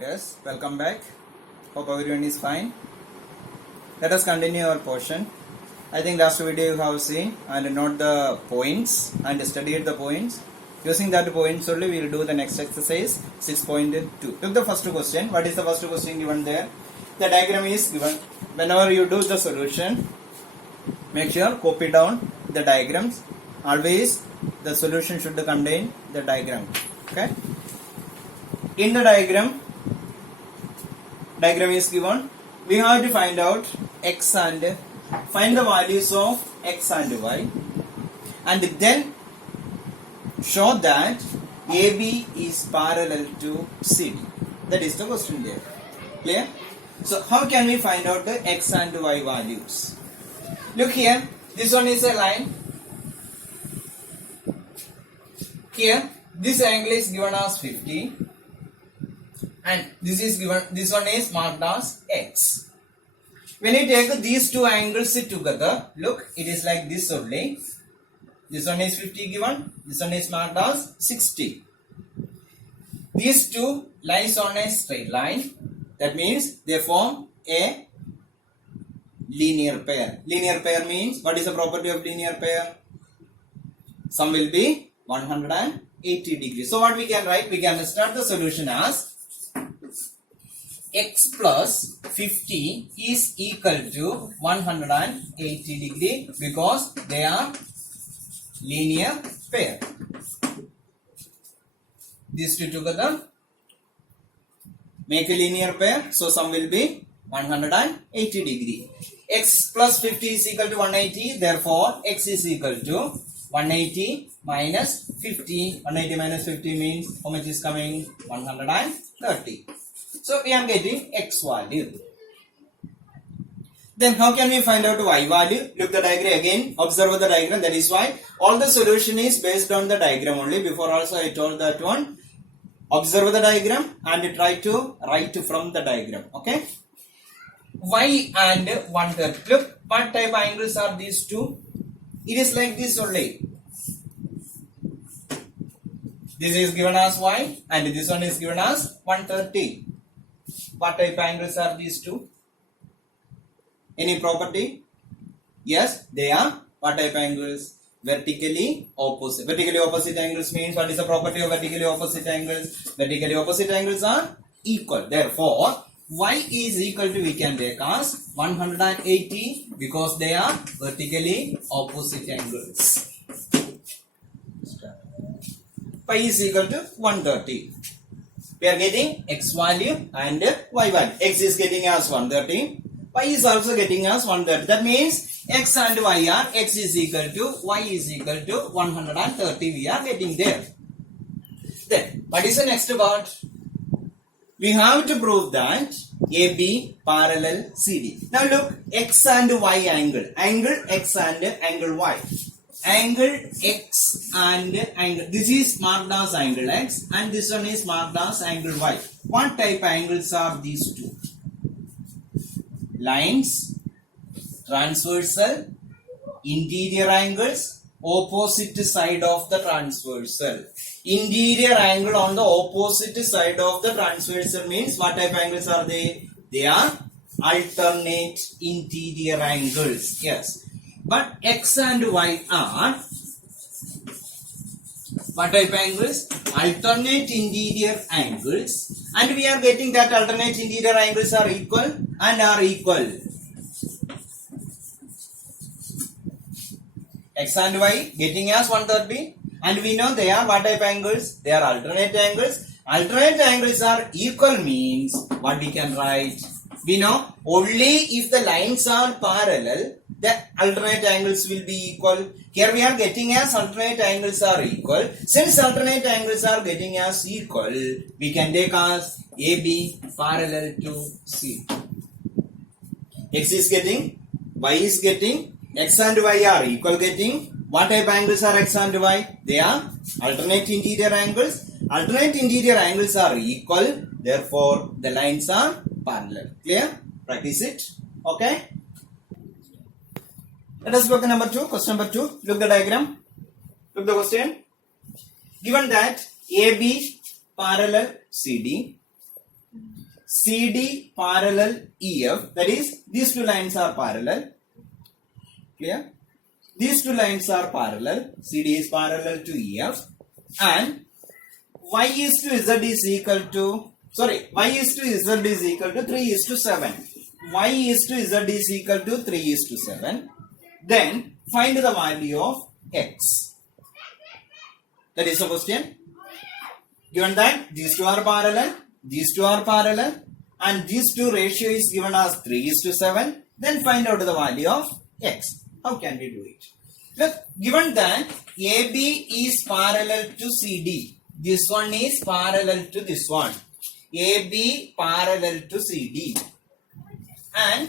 Yes, welcome back. Hope everyone is fine. Let us continue our portion. I think last video you have seen and note the points and studied the points. Using that points only we will do the next exercise 6.2. Look the first question. What is the first question given there? The diagram is given. Whenever you do the solution, make sure copy down the diagrams. Always the solution should contain the diagram. Okay. In the diagram is given. We have to find out x and find the values of x and y, and then show that AB is parallel to CD. That is the question there. Clear? So how can we find out the x and y values? Look here. This one is a line. Here, this angle is given as 50. And this is given, this one is marked as x. When you take these two angles together, look, it is like this only. This one is 50 given, this one is marked as 60. These two lies on a straight line. That means they form a linear pair. Linear pair means, what is the property of linear pair? Sum will be 180 degrees. So what we can write? We can start the solution as x plus 50 is equal to 180 degree because they are linear pair. These two together make a linear pair, so sum will be 180 degree. X plus 50 is equal to 180, therefore x is equal to 180 minus 50. 180 minus 50 means how much is coming? 130. So we are getting x value. Then how can we find out y value? Look the diagram again. Observe the diagram. That is why all the solution is based on the diagram only. Before also I told that one. Observe the diagram and try to write from the diagram. Okay. Y and 130. Look what type of angles are these two. It is like this only. This is given as y and this one is given as 130. What type of angles are these two? Any property? Yes, they are. What type of angles? Vertically opposite. Vertically opposite angles means what is the property of vertically opposite angles? Vertically opposite angles are equal. Therefore, y is equal to, we can take as 180 because they are vertically opposite angles. Pi is equal to 130. We are getting x value and y value. X is getting as 130. Y is also getting as 130. That means x and y are, x is equal to, y is equal to 130. We are getting there. Then, what is the next part? We have to prove that AB parallel CD. Now look, x and y angle. Angle x and angle y. Angle x and angle, this is marked as angle x and this one is marked as angle y. What type of angles are these two? Lines, transversal, interior angles, opposite side of the transversal. Interior angle on the opposite side of the transversal means what type of angles are they? They are alternate interior angles. Yes. But x and y are what type of angles? Alternate interior angles, and we are getting that alternate interior angles are equal and are equal. X and y getting as 130, and we know they are what type of angles? They are alternate angles. Alternate angles are equal means what we can write? We know only if the lines are parallel, the alternate angles will be equal. Here we are getting as alternate angles are equal. Since alternate angles are getting as equal, we can take as AB parallel to C. X is getting, Y is getting, X and Y are equal getting. What type of angles are X and Y? They are alternate interior angles. Alternate interior angles are equal. Therefore, the lines are parallel. Clear? Practice it. Okay. Let us look at number 2. Question number 2. Look the diagram. Look the question. Given that AB parallel CD CD parallel EF, that is, these two lines are parallel. Clear? These two lines are parallel. CD is parallel to EF, and Y is to Z is equal to, Y is to Z is equal to 3 is to 7. Y is to Z is equal to 3 is to 7. Then find the value of X. That is the question. Given that these two are parallel, and these two ratio is given as 3 is to 7, then find out the value of X. How can we do it? Look, given that AB is parallel to CD, this one is parallel to this one. AB parallel to CD, and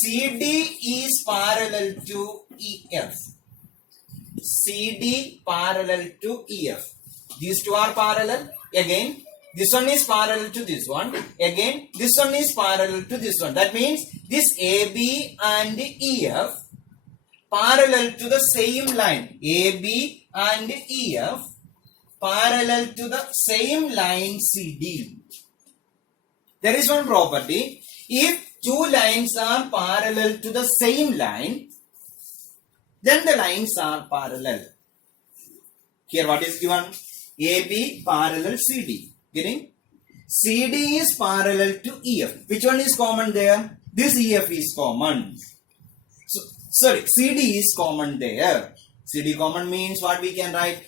CD is parallel to EF. CD parallel to EF. These two are parallel. Again, this one is parallel to this one. Again, this one is parallel to this one. That means this AB and EF parallel to the same line. AB and EF parallel to the same line CD. There is one property. If two lines are parallel to the same line, then the lines are parallel. Here what is given? AB parallel CD. Getting? CD is parallel to EF. Which one is common there? This EF is common. So, CD is common there. CD common means what we can write?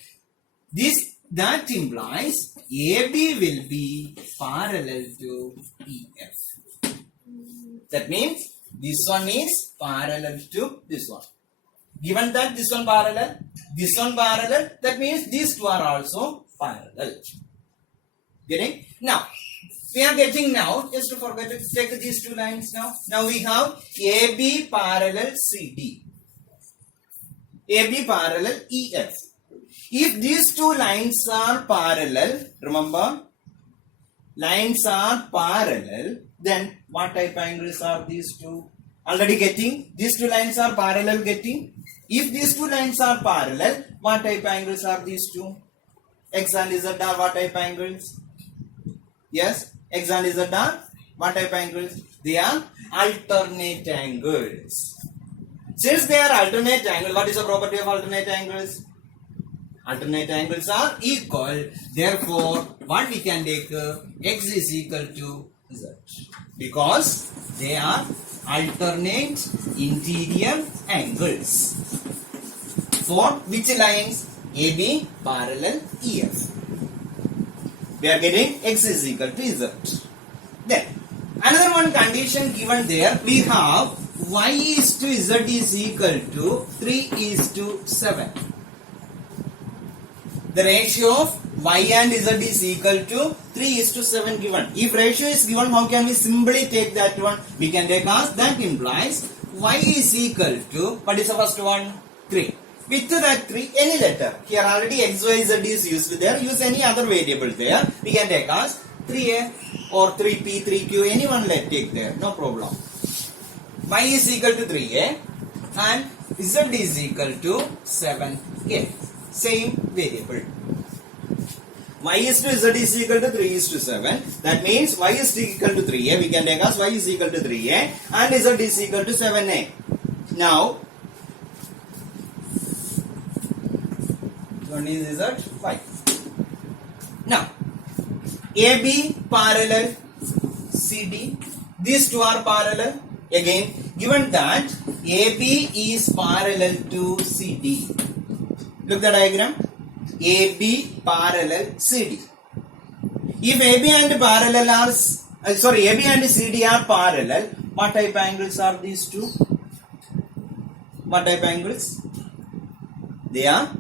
That implies AB will be parallel to EF. That means this one is parallel to this one. Given that this one parallel, that means these two are also parallel. Getting? Now, we are getting now, just to forget to take these two lines now. Now we have AB parallel CD. AB parallel EF. If these two lines are parallel, remember, lines are parallel, then what type angles are these two? Already getting? These two lines are parallel getting? If these two lines are parallel, what type angles are these two? X and Z are what type angles? Yes, X and Z are what type angles? They are alternate angles. Since they are alternate angles, what is the property of alternate angles? Alternate angles are equal. Therefore, what we can take? X is equal to Z. Because they are alternate interior angles. For which lines? AB parallel EF. We are getting X is equal to Z. Then, another one condition given there, we have Y is to Z is equal to 3 is to 7. The ratio of Y and Z is equal to 3 is to 7 given. If ratio is given, how can we simply take that one? We can take as that implies Y is equal to, what is the first one? 3. With that 3, any letter. Here already XYZ is used there. Use any other variable there. We can take as 3A or 3P, 3Q, any one let take there. No problem. Y is equal to 3A and Z is equal to 7A. Same variable. Y is to Z is equal to 3 is to 7. That means Y is equal to 3A. We can take as Y is equal to 3A and Z is equal to 7A. Now, one is Z, Y. Now, AB parallel CD. These two are parallel. Again, given that AB is parallel to CD. Look the diagram. AB parallel CD. If AB and parallel are, AB and CD are parallel, what type angles are these two? What type angles? They are,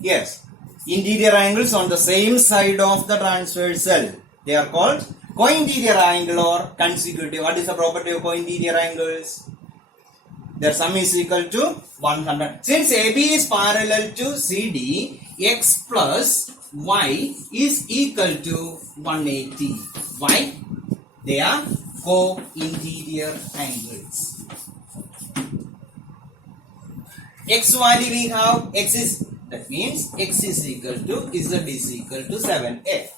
yes, interior angles on the same side of the transversal. They are called co-interior angle or consecutive. What is the property of co-interior angles? Their sum is equal to 100. Since AB is parallel to CD, X plus Y is equal to 180. Why? They are co-interior angles. X value we have, X is, that means X is equal to Z is equal to 7A.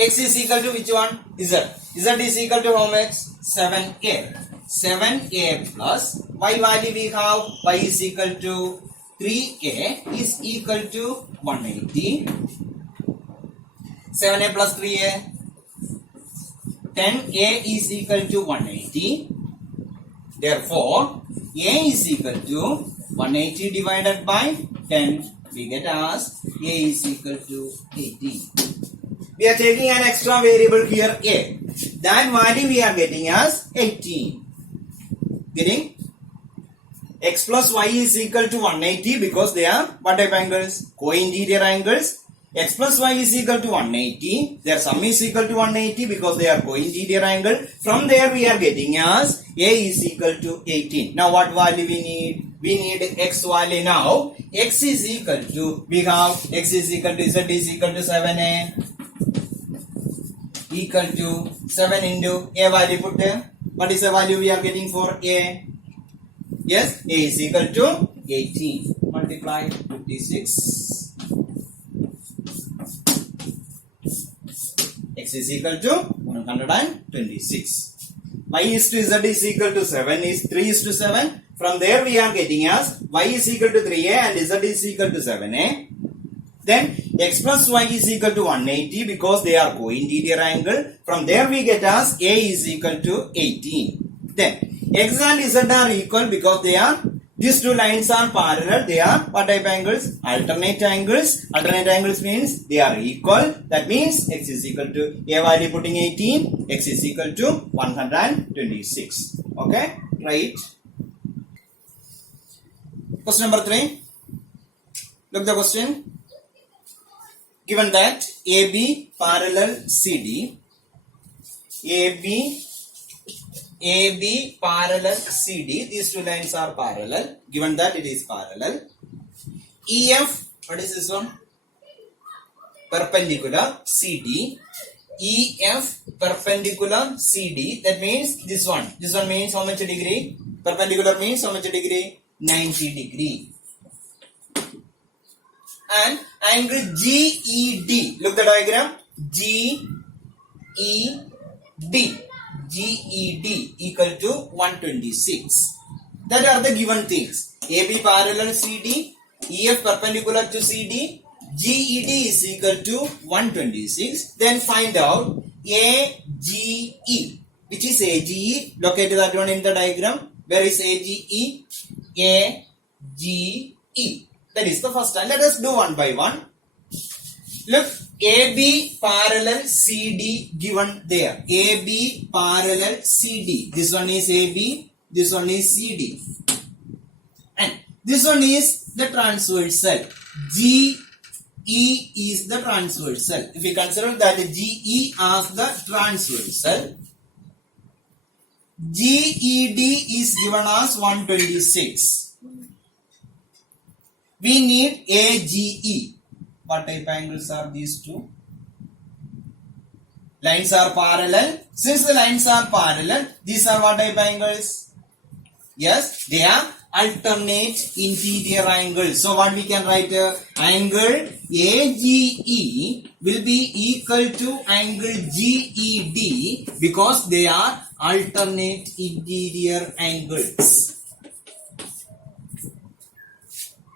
X is equal to which one? Z. Z is equal to how much? 7a. 7a plus y value we have. Y is equal to 3a is equal to 180. 7a plus 3a. 10a is equal to 180. Therefore, a is equal to 180 divided by 10. We get as a is equal to 18. We are taking an extra variable here a. That value we are getting as 18. Getting? X plus y is equal to 180 because they are what type angles? Co-interior angles. X plus y is equal to 180. Their sum is equal to 180 because they are co-interior angle. From there we are getting as a is equal to 18. Now what value we need? We need x value now. X is equal to, we have x is equal to z is equal to 7a. Equal to 7 into a value put there. What is the value we are getting for a? Yes, a is equal to 18. Multiply 56. X is equal to 126. Y is to z is equal to 7 is 3 is to 7. From there we are getting as y is equal to 3a and z is equal to 7a. Then x plus y is equal to 180 because they are co-interior angle. From there we get as a is equal to 18. Then x and z are equal because they are, these two lines are parallel. They are what type angles? Alternate angles. Alternate angles means they are equal. That means x is equal to a value putting 18. X is equal to 126. Okay, right. Question number 3. Look the question. Given that AB parallel CD, AB parallel CD, these two lines are parallel. Given that it is parallel, EF, what is this one? Perpendicular CD, EF perpendicular CD. That means this one. This one means how much degree? Perpendicular means how much degree? 90 degree. And angle GED. Look the diagram. GED. GED equal to 126. That are the given things. AB parallel CD, EF perpendicular to CD, GED is equal to 126. Then find out AGE. Which is AGE? Locate that one in the diagram. Where is AGE? AGE. That is the first one. Let us do one by one. Look, AB parallel CD given there. AB parallel CD. This one is AB. This one is CD. And this one is the transversal. GE is the transversal. If we consider that GE as the transversal, GED is given as 126. We need AGE. What type angles are these two? Lines are parallel. Since the lines are parallel, these are what type angles? Yes, they are alternate interior angles. So what we can write? Angle AGE will be equal to angle GED because they are alternate interior angles.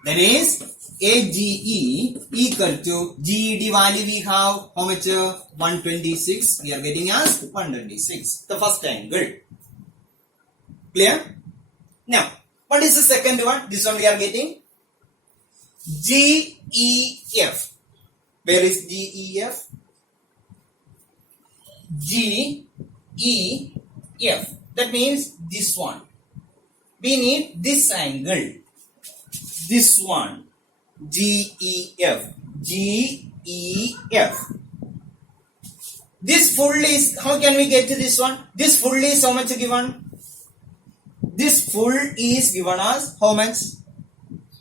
That is AGE equal to GED value we have how much? 126. We are getting as 126. The first angle. Clear? Now, what is the second one? This one we are getting GEF. Where is GEF? GEF. That means this one. We need this angle. This one. GEF. GEF. This full is, how can we get to this one? This full is how much given? This full is given as how much?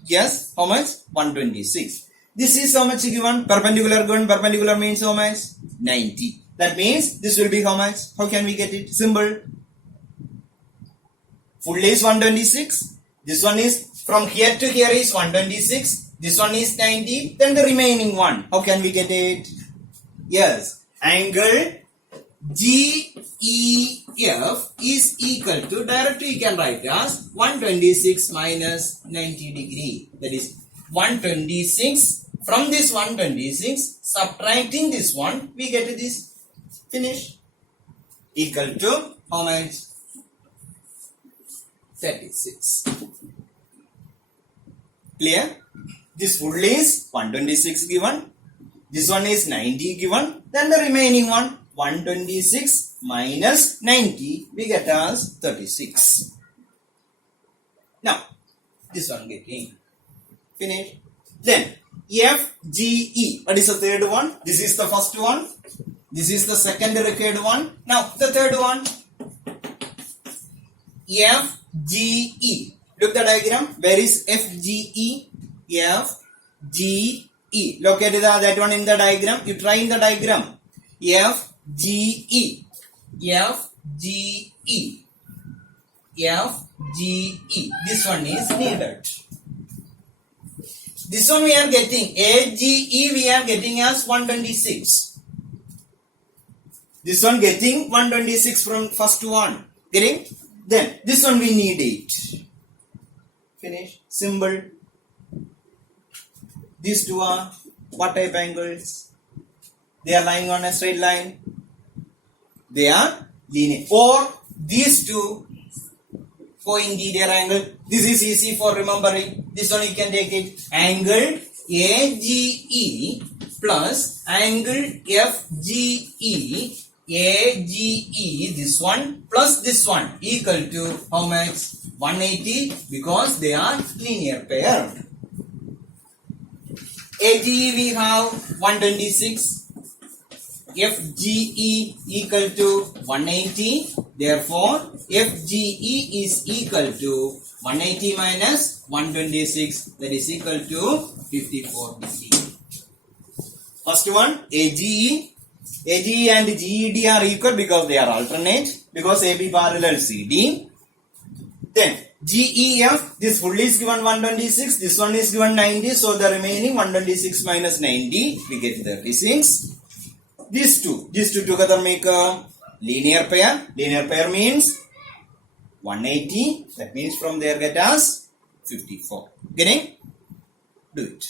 Yes, how much? 126. This is how much given? Perpendicular given. Perpendicular means how much? 90. That means this will be how much? How can we get it? Simple. Full is 126. This one is from here to here is 126. This one is 90. Then the remaining one. How can we get it? Yes. angle GEF is equal to, directly you can write as 126 minus 90 degree. That is 126. From this 126, subtracting this one, we get this. Finish. Equal to how much? 36. Clear? This full is 126 given. This one is 90 given. Then the remaining one, 126 minus 90, we get as 36. Now, this one getting finished. Then, FGE. What is the third one? This is the first one. This is the second required one. Now, the third one. FGE. Look the diagram. Where is FGE? FGE. Locate that one in the diagram. You try in the diagram. FGE. FGE. FGE. This one is needed. This one we are getting. AGE we are getting as 126. This one getting 126 from first one. Getting? Then this one we need 8. Finish. Symbol. These two are what type angles? They are lying on a straight line. They are linear. Or these two co-interior angle. This is easy for remembering. This one you can take it. Angle AGE plus angle FGE. AGE, this one plus this one equal to how much? 180, because they are linear pair. AGE we have 126. FGE equal to 180. Therefore, FGE is equal to 180 minus 126. That is equal to 54 degree. First one, AGE. AGE and GED are equal because they are alternate. Because AB parallel CD. Then GEF, this full is given 126. This one is given 90. So the remaining 126 minus 90, we get 36. These two together make a linear pair. Linear pair means 180. That means from there get us 54. Getting? Do it.